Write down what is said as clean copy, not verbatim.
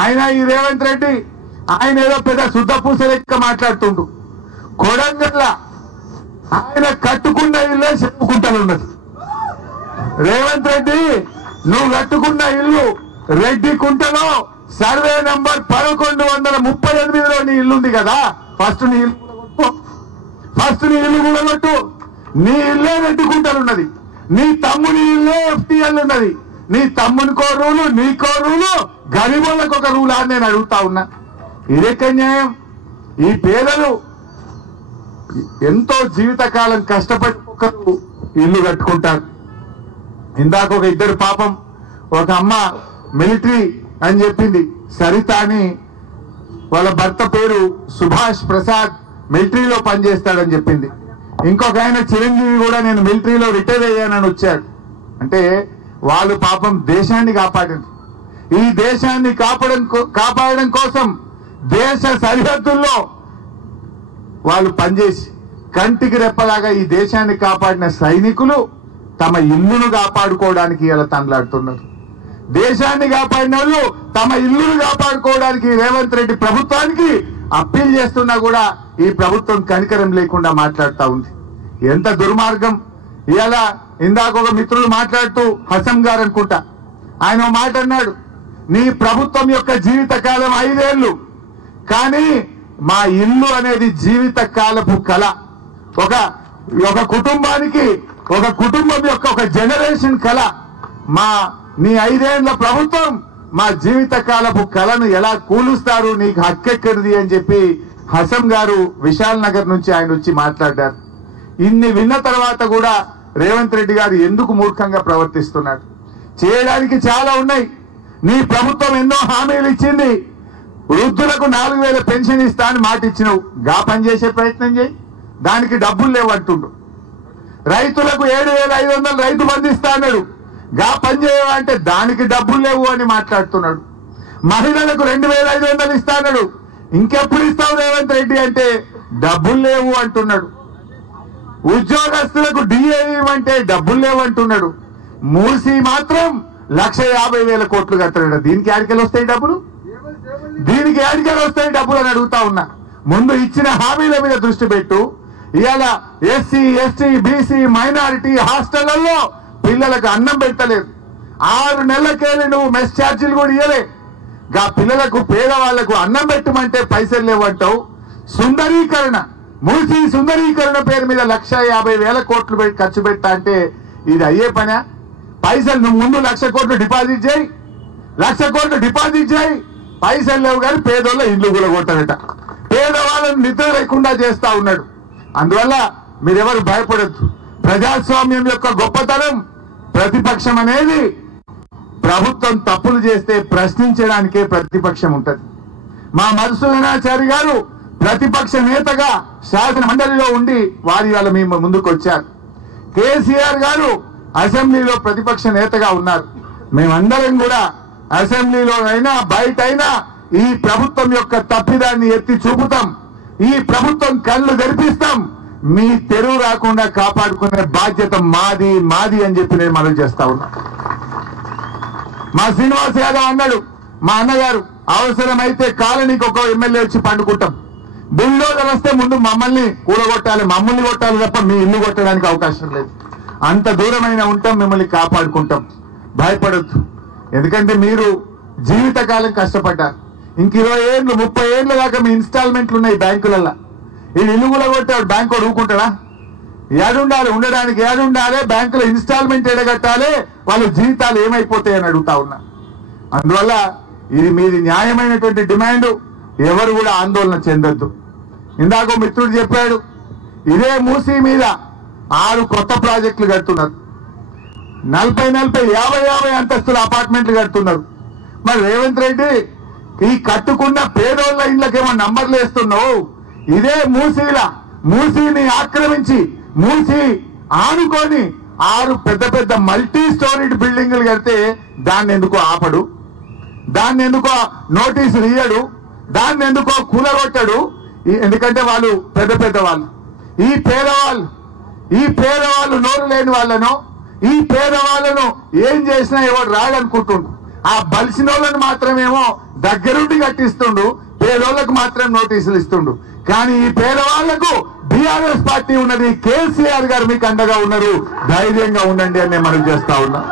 ఆయన ఈ రేవంత్ రెడ్డి ఆయన ఏదో పెద్ద శుద్ధపూస లెక్క మాట్లాడుతుండు. కొడంగల్ల ఆయన కట్టుకున్న ఇల్లే చెప్పుకుంటానున్నది. రేవంత్ రెడ్డి నువ్వు కట్టుకున్న ఇల్లు రెడ్డి కుంటలో సర్వే నంబర్ 1138లో నీ ఇల్లుంది కదా. ఫస్ట్ నీ ఇల్లు కూడా కొట్టు. నీ ఇల్లే రెడ్డి కుంటలున్నది. నీ తమ్ముని ఇల్లే FTL ఉన్నది. నీ తమ్మునికో రూలు, నీకో రూలు, గరీబులకు ఒక రూల్ అని నేను అడుగుతా ఉన్నా. ఇదెక్క న్యాయం? ఈ పేదలు ఎంతో జీవితకాలం కష్టపడి ఒకరు ఇల్లు కట్టుకుంటారు. ఇందాక ఒక ఇద్దరు పాపం, ఒక అమ్మ మిలిటరీ అని చెప్పింది, సరిత అని, వాళ్ళ భర్త పేరు సుభాష్ ప్రసాద్, మిలిటరీలో పనిచేస్తాడని చెప్పింది. ఇంకొక ఆయన చిరంజీవి కూడా నేను మిలిటరీలో రిటైర్ అయ్యానని వచ్చాడు. అంటే వాళ్ళు పాపం దేశాన్ని కాపాడారు. ఈ దేశాన్ని కాపాడడం కోసం దేశ సరిహద్దుల్లో వాళ్ళు పనిచేసి కంటికి రెప్పలాగా ఈ దేశాన్ని కాపాడిన సైనికులు తమ ఇల్లును కాపాడుకోవడానికి ఇలా తనలాడుతున్నారు. దేశాన్ని కాపాడిన వాళ్ళు తమ ఇల్లును కాపాడుకోవడానికి రేవంత్ రెడ్డి ప్రభుత్వానికి అప్పీల్ చేస్తున్నా కూడా ఈ ప్రభుత్వం కనికరం లేకుండా మాట్లాడుతూ ఉంది. ఎంత దుర్మార్గం! ఇలా ఇందాక ఒక మిత్రులు మాట్లాడుతూ, హసం గారు అనుకుంటా, ఆయన మాట అన్నాడు, నీ ప్రభుత్వం యొక్క జీవితకాలం 5 ఏళ్ళు, కానీ మా ఇల్లు అనేది జీవితకాలపు కళ. ఒక కుటుంబానికి, ఒక కుటుంబం యొక్క ఒక జనరేషన్ కళ. నీ 5 ఏళ్ల ప్రభుత్వం మా జీవితకాలపు కళను ఎలా కూలుస్తారు, నీకు హక్కెక్కడిది అని చెప్పి హసం గారు విశాల్ నగర్ నుంచి ఆయన వచ్చి మాట్లాడారు. ఇన్ని విన్న తర్వాత కూడా రేవంత్ రెడ్డి గారు ఎందుకు మూర్ఖంగా ప్రవర్తిస్తున్నాడు? చేయడానికి చాలా ఉన్నాయి. నీ ప్రభుత్వం ఎన్నో హామీలు ఇచ్చింది. వృద్ధులకు 4000 పెన్షన్ ఇస్తా అని మాట ఇచ్చినవు, గా పని చేసే ప్రయత్నం చేయి. దానికి డబ్బులు లేవంటుండు. రైతులకు 7500 రైతు బంధు ఇస్తా అన్నాడు, గా పని చేయవా అంటే దానికి డబ్బులు లేవు అని మాట్లాడుతున్నాడు. మహిళలకు 2500 ఇస్తా అన్నాడు, ఇంకెప్పుడు ఇస్తావు రేవంత్ రెడ్డి అంటే డబ్బులు లేవు అంటున్నాడు. ఉద్యోగస్తులకు DA అంటే డబ్బులు లేవు అంటున్నాడు. మూసి మాత్రం 1,50,000 కోట్లు కట్టాడు. దీనికి ఆడికెళ్ళి వస్తాయి డబ్బులు? దీనికి ఆడికెళ్ళి వస్తాయి డబ్బులు అని అడుగుతా ఉన్నా. ముందు ఇచ్చిన హామీల మీద దృష్టి పెట్టు. ఇవాళ SC, ST, BC, మైనారిటీ హాస్టళ్లలో పిల్లలకు అన్నం పెట్టలేదు. 6 నెలలకెళ్ళి నువ్వు మెస్ ఛార్జీలు కూడా ఇవ్వలే. గా పిల్లలకు, పేదవాళ్లకు అన్నం పెట్టమంటే పైసలు లేవంటావు. సుందరీకరణ, మూసి సుందరీకరణ పేరు మీద 1,50,000 కోట్లు ఖర్చు పెట్టా అంటే ఇది అయ్యే పనా? పైసలు నువ్వు ముందు 1,00,000 కోట్లు డిపాజిట్ చేయి, 1,00,000 కోట్లు డిపాజిట్ చేయి. పైసలు లేవు కానీ పేదోళ్ళ ఇల్లు కూడా కొట్టారట. పేదవాళ్ళను నిద్ర లేకుండా చేస్తా ఉన్నాడు. అందువల్ల మీరెవరు భయపడద్దు. ప్రజాస్వామ్యం యొక్క గొప్పతనం, ప్రతిపక్షం అనేది ప్రభుత్వం తప్పులు చేస్తే ప్రశ్నించడానికే ప్రతిపక్షం ఉంటది. మా మధుసూదనాచారి గారు ప్రతిపక్ష నేతగా శాసన మండలిలో ఉండి వారి వాళ్ళ మీ ముందుకు వచ్చారు. కేసీఆర్ గారు అసెంబ్లీలో ప్రతిపక్ష నేతగా ఉన్నారు. మేమందరం కూడా అసెంబ్లీలో అయినా బయటైనా ఈ ప్రభుత్వం యొక్క తప్పిదాన్ని ఎత్తి చూపుతాం. ఈ ప్రభుత్వం కళ్ళు తెరిపిస్తాం. మీ తెరువు రాకుండా కాపాడుకునే బాధ్యత మాది అని చెప్పి నేను మనవి చేస్తా ఉన్నా. మా శ్రీనివాస్ యాదవ్ అన్నాడు, మా అన్నగారు, అవసరమైతే కాలనీకి ఒక ఎమ్మెల్యే వచ్చి పండుకుంటాం. బుల్డోజర్ వస్తే ముందు మమ్మల్ని కూడగొట్టాలి, మమ్మల్ని కొట్టాలి తప్ప మీ ఇల్లు కొట్టడానికి అవకాశం లేదు. అంత దూరమైన ఉంటాం, మిమ్మల్ని కాపాడుకుంటాం. భయపడద్దు. ఎందుకంటే మీరు జీవితకాలం కష్టపడ్డారు. ఇంక 20 ఏళ్ళు 30 ఏళ్ళ దాకా మీ ఇన్స్టాల్మెంట్లు ఉన్నాయి బ్యాంకులలో. ఈ ఇల్లు కూడా కొట్టాడు, బ్యాంకు ఊరుకుంటాడా? ఏడుండాలి, ఉండడానికి ఏడుండాలి, బ్యాంకులో ఇన్స్టాల్మెంట్ ఎడగట్టాలి, వాళ్ళ జీవితాలు ఏమైపోతాయని అడుగుతా ఉన్నా. అందువల్ల ఇది మీది న్యాయమైనటువంటి డిమాండ్. ఎవరు కూడా ఆందోళన చెందొద్దు. ఇందాక మిత్రుడు చెప్పాడు, ఇదే మూసీ మీద 6 కొత్త ప్రాజెక్టులు కడుతున్నారు. 40 50 అంతస్తుల అపార్ట్మెంట్లు కడుతున్నారు. మరి రేవంత్ రెడ్డి ఈ కట్టుకున్న పేదోళ్ళ ఇళ్ళకేమో నంబర్లు వేస్తున్నావు. ఇదే మూసీని ఆక్రమించి, మూసీ ఆనుకొని 6 పెద్ద మల్టీ స్టోరీడ్ బిల్డింగులు కడితే దాన్ని ఎందుకో ఆపడు, దాన్ని ఎందుకో నోటీసులు ఇయ్యడు, దాన్ని ఎందుకో కూలగొట్టాడు. ఎందుకంటే వాళ్ళు పెద్ద వాళ్ళు. ఈ పేదవాళ్ళు నోరు లేని వాళ్ళను, ఈ పేదవాళ్ళను ఏం చేసినా ఎవరు రాడనుకుంటుండ్రు. ఆ బలిసిన వాళ్ళని మాత్రమేమో దగ్గరుండి కట్టిస్తుండు, పేదోళ్లకు మాత్రం నోటీసులు ఇస్తుండు. కానీ ఈ పేదవాళ్లకు బీఆర్ఎస్ పార్టీ ఉన్నది, కేసీఆర్ గారు మీకు అండగా ఉన్నారు, ధైర్యంగా ఉండండి అని నేను మనవి చేస్తా ఉన్నా.